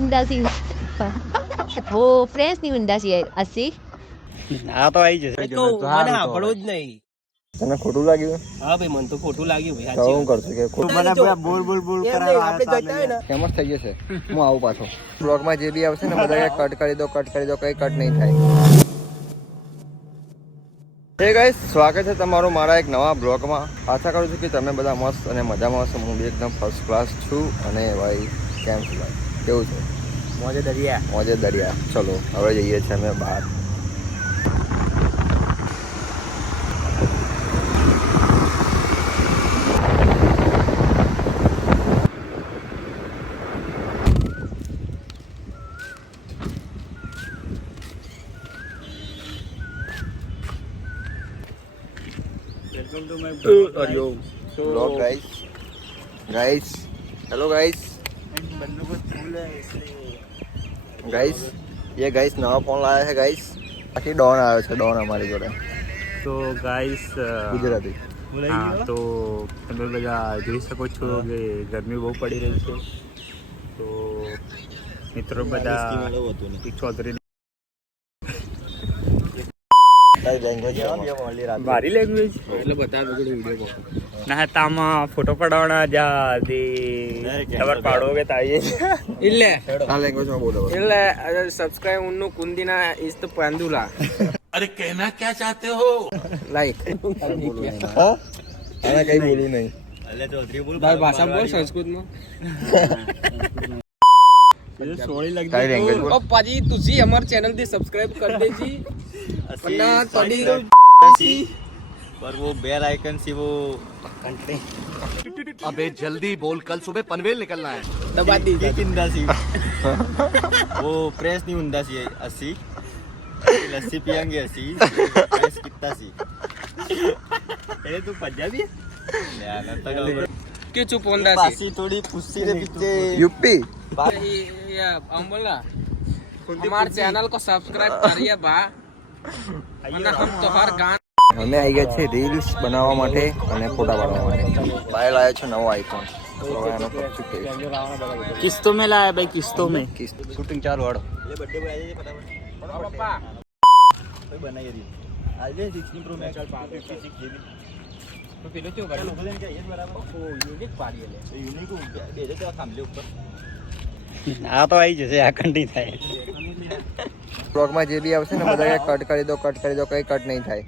इंदासी वो फ्रेंड्स नहीं इंदासी है अस्सी આ તો આવી જશે તો મને આપણો જ નહીં. તને ખોટું લાગ્યું? હા ભાઈ મને તો ખોટું લાગ્યું ભાઈ. તો હું કરશું કે ખોટું મને બોલ બોલ બોલ કરાવવા આપણે જતા હોય ને ફેમસ થઈ જશે. હું આવું પાછો બ્લોગમાં જે બી આવશે ને બધા કટ કરી દો કઈ કટ નહીં થાય. હે ગાઈસ, સ્વાગત છે તમારું મારા એક નવા બ્લોગમાં. આશા કરું છું કે તમે બધા મસ્ત અને મજામાં હશો. હું બી એકદમ ફર્સ્ટ ક્લાસ છું. અને ભાઈ કેમ છું ભાઈ, કેવું છે? મોજે દરિયા. ચલો હવે જઈએ છીએ અમે બહાર. Welcome to my blog guys hello guys guys ये गाइस नवा फोन लाया है गाइस. बाकी डॉन आया है, डॉन हमारी जोड़े. તો ગાઈસ गुजराती હા, તો તમે બધા જોઈ શકો છો કે ગરમી બહુ પડી રહી છે. તો મિત્રો બધા ચૌધરી મારી લેંગ્વેજ એટલે બતા દો વિડિયો ના તામાં ફોટો પડાવણા જા દે ખબર પાડોગે તાઈએ ಇಲ್ಲ આ લેંગ્વેજ માં બોલો. ಇಲ್ಲ સબસ્ક્રાઇબ ઉન્નુ કુંદીના ઇસ ધ પાંદુલા. अरे कहना क्या चाहते हो? લાઈક હા આના કઈ બોલું નહીં. તારી ભાષા બોલ સંસ્કૃતમાં. તારી લેંગ્વેજ બોલ. ઓ પાજી તુસી અમાર ચેનલ થી સબસ્ક્રાઇબ कर દેજી. વરના તડી पर वो बेल आइकन सी वो अबे जल्दी बोल, कल सुबह पनवेल निकलना है. દબા દીધી. किंदा सी वो प्रेस नहीं हुंदा सी अस्सी लस्सी पियेंगे अस्सी प्रेस कितना सी ए तू पंजाबी है यार तक કે ચૂપ હોંદા पासी थोड़ी पुस्सी रे पीछे યુપી हम बोला हमार चैनल को सब्सक्राइब करिए बा वरना हम तोहार गान. અમે આવી ગયા છે રીલ્સ બનાવવા માટે અને ફોટા પાડવા માટે. બાય લાવ્યો છે નવો આઈફોન. એનો પછી કે કિસ્તો મેં લાયા ભાઈ, કિસ્તો મેં. શૂટિંગ ચાલુ હાડો. ये बर्थडे पे आइए फटाफट પપ્પા कोई बनाइए दी आज 16 प्रो मैक्स 56 GB તો પેલો કેવો કરે लोगों क्या ये बराबर ઓ યુનિક પાડી લે. तो यूनिक दे दे तो सामने ऊपर આ તો આવી જશે, આ કંટી થાય. બ્લોગમાં જે બી આવશે ને બધા કટ કરી દો કઈ કટ નહીં થાય.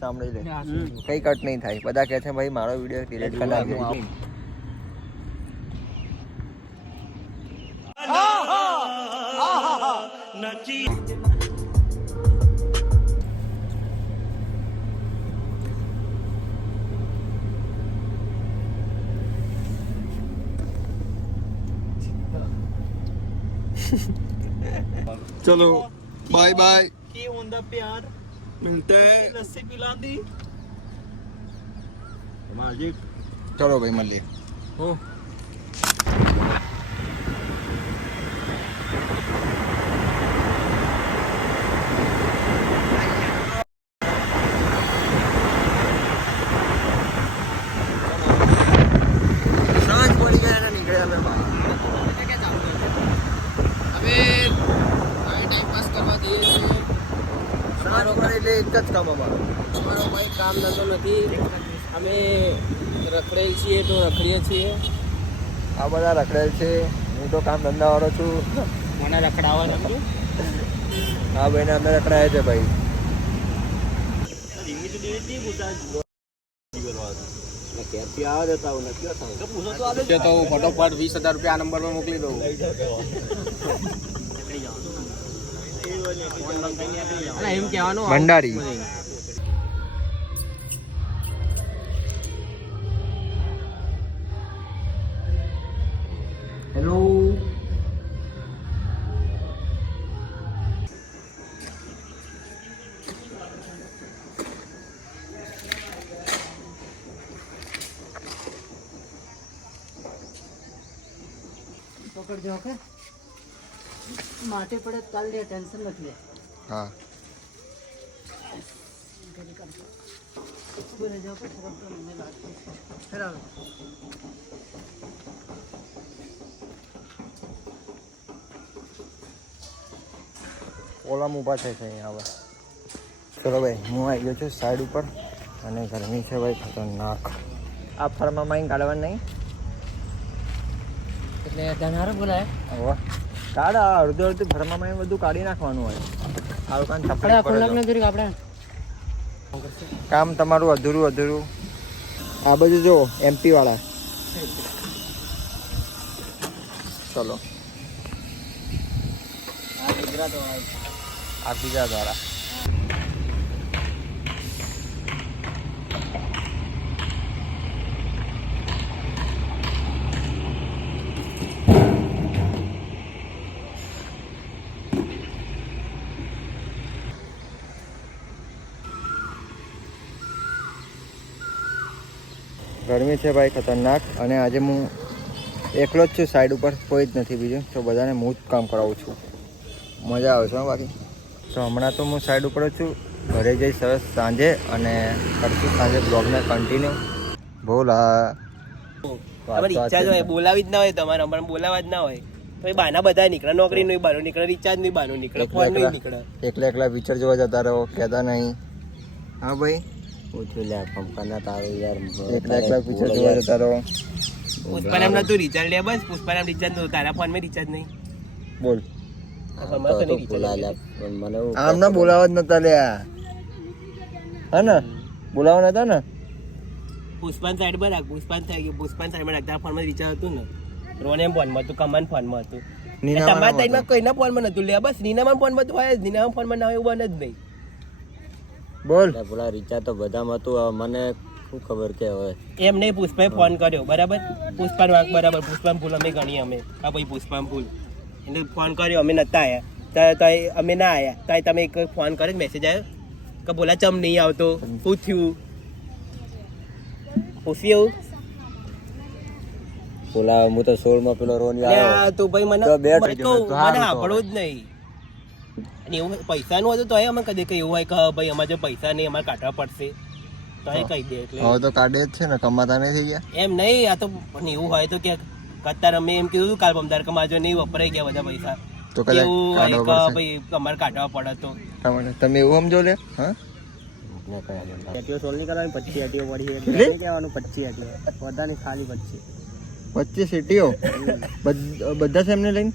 સાંભળી લે, કઈ કટ નહીં થાય. બધા કહે છે ભાઈ મારો વિડીયો ડિલીટ કરી નાખજો. चलो बाय बाय, की होंदा प्यार मिलते हैं. लस्सी पिला दी मालिक चलो भाई મળીએ. સાંજ પડી ગયા અને નીકળ્યા અમે બહાર. હવે ટાઈમ પાસ કરવા દઈએ છીએ. સાંજ પડે એટલે એક જ કામ અમારું. અમારો કોઈ કામ ધંધો નથી. અમે રખડેલ છીએ તો રખડીએ છીએ. આ બધા રખડેલ છે. હું તો કામ ધંધાવાળો છું. મને રખડાવવા નથી. આ ભાઈને અંદર રખડાયા છે ભાઈ. તો હું ફટોફટ 20,000 રૂપિયા આ નંબરમાં મોકલી દઉં. અને એમ કહેવાનું ભંડારી. હેલો પકડજો. ઓકે, માટી પડે ચાલ દે, ટેન્શન નથી લે. હા બોલે જાઓ કે સરસ તો મને લાગે ફેરાવો. ઓલામાં ઊભા થાય છે અહીંયા હવે. ચલો ભાઈ હું આવી ગયો છું સાઈડ ઉપર અને ગરમી છે ભાઈ ખતરનાક. આ ફરમામાં કાઢવાનું નહીં એટલે ધનારો બોલાય હવે કાઢ અડધું અડધું ફરમામાં બધું કાઢી નાખવાનું હોય. આ લોકોને આપણે તકલીફ ખુલ્લાક પડે ન દૂરી આપણે છે. કામ તમારું અધૂરું. આ બાજુ જો MP વાળા. ચલો આ ગુજરાત વાળા. ગરમી છે ભાઈ ખતરનાક અને આજે હું એકલો જ છું સાઈડ ઉપર, કોઈ જ નથી બીજું, તો બધાને હું જ કામ કરાવું છું. મજા આવે છે હો બાકી. તો હમણાં તો હું સાઈડ ઉપર જ છું, ઘરે જઈશ હવે સાંજે અને કરશું સાંજે બ્લોગને કન્ટિન્યુ. બોલા તમારી ઈચ્છા જ હોય બોલાવી જ ના હોય તમારે, અમારે બોલાવા જ ના હોય તો એ બાના બધા નીકળે, નોકરી નું બહાર નીકળે, રિચાર્જ નું બહાર નીકળે, ફોન નું નીકળે. એકલા પિક્ચર જોવા જતા રહો, કહેતા નહીં. હા ભાઈ પૂછ્યું લે પંપાના તારે યાર એકલા પિક્ચર જોવા જતા રહો. પુષ્પાનામ નતું રિચાર્જ લે, બસ પુષ્પાનામ રિચાર્જ નતું, તારા ફોન માં રિચાર્જ નહીં. બોલ અમારે તો નહીં બોલા લે રિચાર્જ. પણ મને એવું આમ ના બોલાવા જ નતા લ્યા, હા ને બોલાવા નતા ને. પુષ્પાન સાઈડ પર રાખ, પુષ્પાન સાઈડ માં રાખ, તારા ફોન માં રિચાર્જ હતું ને, રોને ફોન માં હતું, કમાન ફોન માં હતું, તમારા સાઈડ માં કોઈના ફોન માં નતું લે, બસ નીનામાં ફોન માં તો હોય જ, નીનામાં ફોન માં ના હોય એવું બને જ નહીં. બોલ પેલા રિચાર્જ તો બધામાં હતું, હવે મને શું ખબર કે હવે એમ નહીં, પુષ્પાએ ફોન કર્યો બરાબર, પુષ્પાન વાંક બરાબર, પુષ્પાન ભૂલ અમે ગણી, અમે આ ભાઈ પુષ્પાન ભૂલ એટલે ફોન કર્યો, અમે નતા આવ્યા તો અમે ના આવ્યા તો તમે એક ફોન કર્યો, મેસેજ આવ્યો કે બોલા ચમ નહીં આવતો, શું થયું પૂછ્યું બોલા હું તો 16 માં પેલો રોની આવ્યો તો ભાઈ મને તો બે મને થઈ કહું, ગયું, તો હારું મને તો સાંભળવું જ નહીં. અને એવું પૈસાનું હતું તો અમે કદી કે એવું હોય કે ભાઈ અમારે જો પૈસા નહીં અમારે કાઢવા પડશે તો એ કહી દે. એટલે હવે તો કાઢે જ છે ને, કમાતા નહીં થઈ ગયા. એમ નહીં, આ તો પણ એવું હોય તો કે અત્યારે અમે એમ કીધું કાલ પમદાર કે માજો નહીં વપરાઈ ગયા બધા પૈસા, તો કદાચ એવું હોય કે કાઢવા પડશે. ભાઈ અમારે કાઢવા પડે તો તમે એવું સમજો લે. હા એટીઓ સોલ્વ નહીં કરવાની, 25 એટીઓ પડી છે કહેવાનું, 25 એટીઓ બધાની ખાલી 25. 25 સીટીઓ બધા છે એમને લઈને.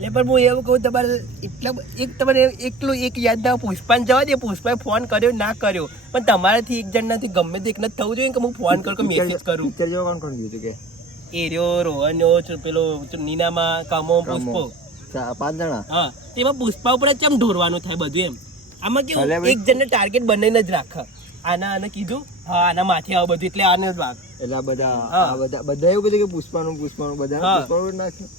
એટલે પણ હું એવું કહું તમારે એટલા એક તમારે એકલું એક યાદ ના પુષ્પાને જવા દે, પુષ્પાએ ફોન કર્યો ના કર્યો પણ તમારાથી એક જણનાથી ગમે તે એકને થવું જોઈએ કે હું ફોન કરું કે મેસેજ કરું. પિક્ચર જેવો કોણ ગયું હતું કે એર્યો રોહનનો પેલો નીનામાં કામો પુષ્પો 5 જણા. હા તેમાં પુષ્પા ઉપર કેમ ઢોરવાનું થાય બધું એમ. આમાં ભલે કેવું ભાઈ. એક જણને ટાર્ગેટ બનાવીને જ રાખે, આને કીધું હા આના માથે આવું બધું એટલે આને જ વાગ. એટલે આ બધા હા. આ બધા એવું બધું કે પુષ્પાનું બધા હા. પુષ્પાનું જ નાખ્યું.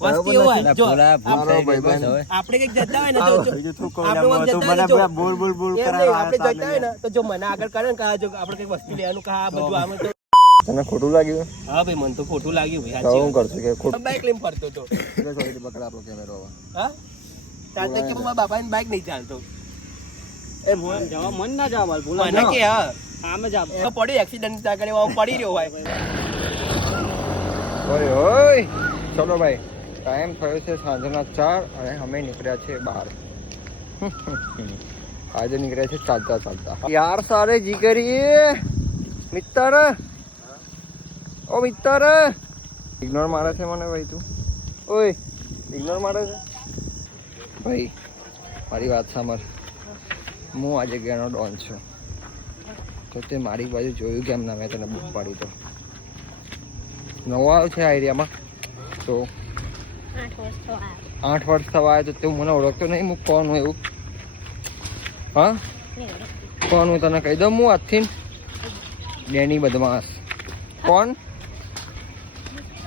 વસ્તી એવું હોય જો મારો ભાઈબંધ. આપણે કઈક જતા હોય ને તો જો બીજું શું કહું આપણે યાર, જતા તું હોય ને મને જો, પેલા બોલ બોલ બોલ એમ કરાવે નહીં, આ આપણે સાલે જતા હોય ને તો જો મને આગળ કરે ને કે આ જો આપણે કઈક વસ્તુ લેવાનું કે આ બધું આમ તો તને ખોટું લાગ્યું? હા ભાઈ મને તો ખોટું લાગ્યું ભાઈ, તો હું સાચી કરશું કે ખોટું? બાઈક લઈને ફરતો હતો. પકડ આપણો કેમેરો હવે. હા ચાલતો કે મારા બાપાની બાઈક નહીં ચાલતો એ જવા મન ના જવા મને કે હા આમ જ આપ તો પડ્યું એક્સિડન્ટ ત્યાં આગળ આમ પડી રહ્યો હોય. ઓય ઓય ચલો ભાઈ, ટાઈમ થયો છે સાંજના 4 અને અમે નીકળ્યા છે બહાર. આજે નીકળ્યા છે ચાલતા યાર. સારે જીગરી મિત્ર, ઓ મિત્ર ઇગ્નોર મારે છે મને ભાઈ. તું ઓય ઇગ્નોર મારે છે ભાઈ. મારી વાત સાંભળ, હું આ જગ્યાનો ડોન છું, તો તે મારી બાજુ જોયું કેમ ના મેં તને બુક પાડી. તો નવો આવ્યો છે આ એરિયામાં, તો 8 વર્ષ થવા આવ્યો, તો તું મને ઓળખતો નહીં હું કોણ હું એવું? હા કોણ હું તને કહી દઉં, હું આજથી ડેની બદમાશ. કોણ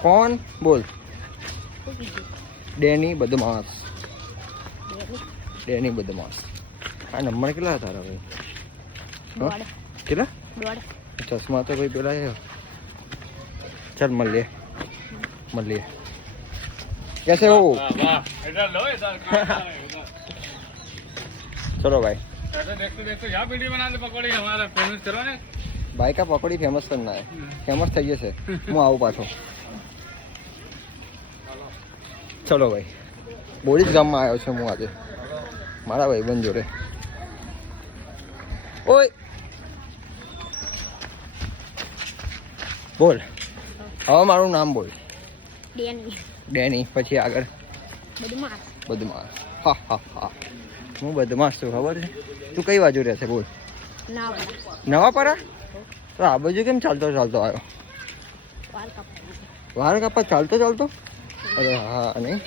કોણ બોલ? ડેની બદમાશ. ડેની બદમાશ. આ નંબર કેટલા હતા તારા ભાઈ? હા કેટલા? ચશ્મા તો ભાઈ પેલા છે. ચાલ મળીએ. कैसे हो? चलो भाई, भाई का पकौड़ी फेमस करना है. फेमस થઈ જશે. હું આવું પાછો. ચલો ભાઈ, બોરી જ ગામમાં આવ્યો છું હું આજે મારા ભાઈબંધ જોડે. ઓય બોલ, હવે મારું નામ બોલ. ડેની ડેની. પછી આગળ બદમાશ બદમાશ. હા હા હા, હું બદમાશ છું ખબર છે. તું કઈ બાજુ રહેશે બોલ? ના નવાપરા. તો આ બાજુ કેમ ચાલતો ચાલતો આવ્યો? વાળ કપાય વાળ કાપા ચાલતો ચાલતો? અરે હા, નહીં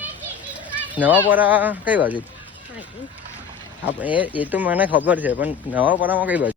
નવાપરા કઈ બાજુ? આપણે એ તો મને ખબર છે, પણ નવાપરામાં કઈ બાજુ?